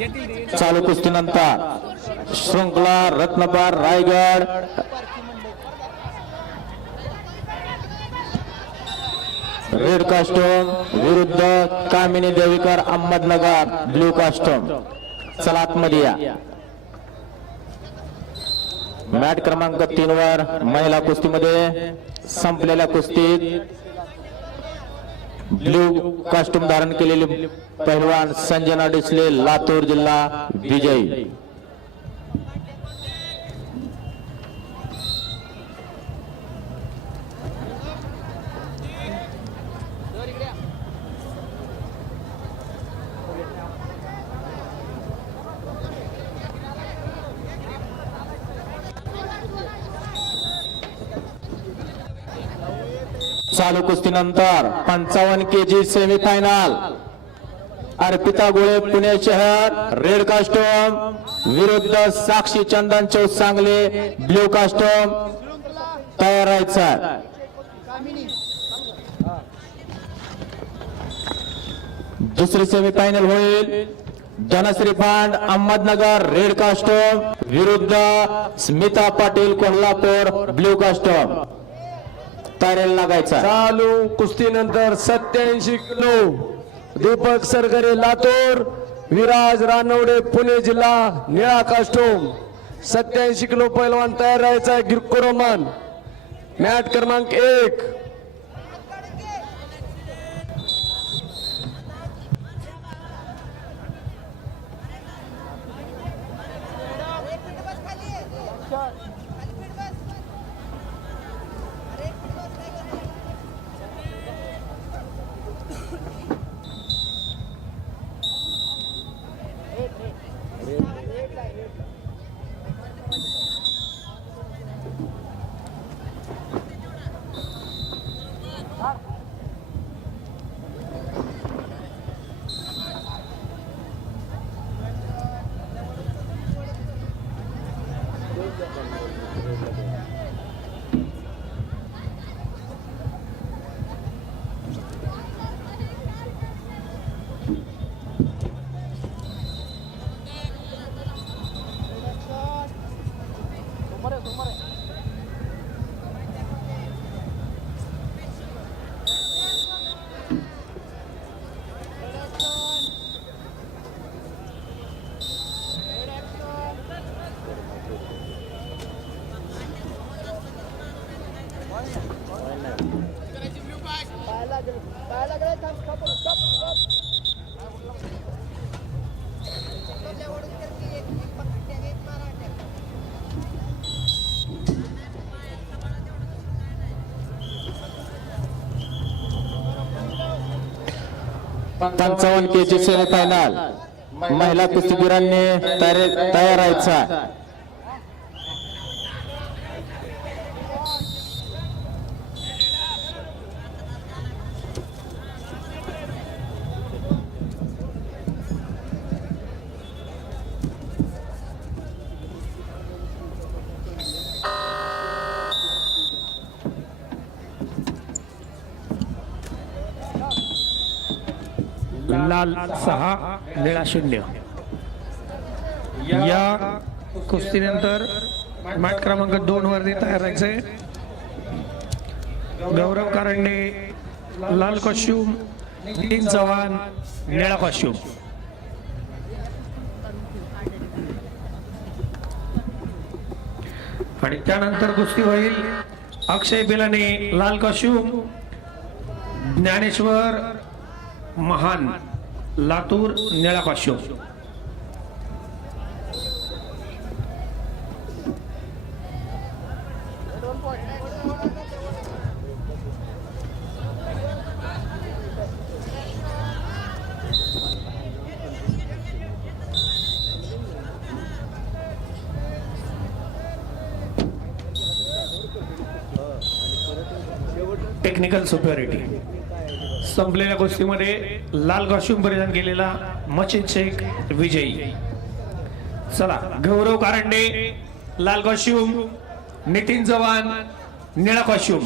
चालू कुस्तीनंतर श्रृंखला रत्नपार Raigad red costume विरुद्ध कामिनी देवीकर अहमदनगर ब्ल्यू कास्टूम. चला आतमध्ये या. मॅट क्रमांक 3 वर महिला कुस्तीमध्ये संपलेल्या कुस्तीत ब्ल्यू कास्टूम धारण केलेले पहिलवान संजना डिसले लातूर जिल्हा विजयी. चालू कुस्तीनंतर 55 केजी सेमीफायनल अर्पिता गोळे पुणे शहर रेड कास्टूम विरुद्ध साक्षी चंदन चौस सांगली ब्ल्यू कास्टूम. तयार राहायचं. दुसरी सेमीफायनल होईल धनश्री फांड अहमदनगर रेड कास्टूम विरुद्ध स्मिता पाटील कोल्हापूर ब्ल्यू कास्टूम. तयारीला लागायचा. चालू कुस्तीनंतर 87 किलो दीपक सरगरे लातूर विराज रानवडे पुणे जिल्हा निळा कास्टूम. 87 किलो पैलवान तयार राहायचा. गिरकोरमान मॅट क्रमांक 1. पंचावन्न केजी सेमीफायनल महिला कुस्तीगीरांनी तयार राहायचा. लाल 6 निळा 0. या कुस्तीनंतर मॅट क्रमांक 2 वरती तयार राहायचे. गौरव कारंडे लाल कॉस्ट्यूम, नितीन चव्हाण निळा कॉस्ट्यूम. आणि त्यानंतर कुस्ती होईल अक्षय बेलाने लाल कॉस्ट्यूम, ज्ञानेश्वर महान लातूर निळा कॉस्ट्यूम. टेक्निकल सुपरियॉरिटी. संपलेल्या कुस्तीमध्ये लाल कॉस्ट्यूम परिधान केलेला मचिद शेख विजयी. चला गौरव कारंडे लाल कॉस्ट्यूम, नितीन चव्हाण निळा कॉस्ट्यूम.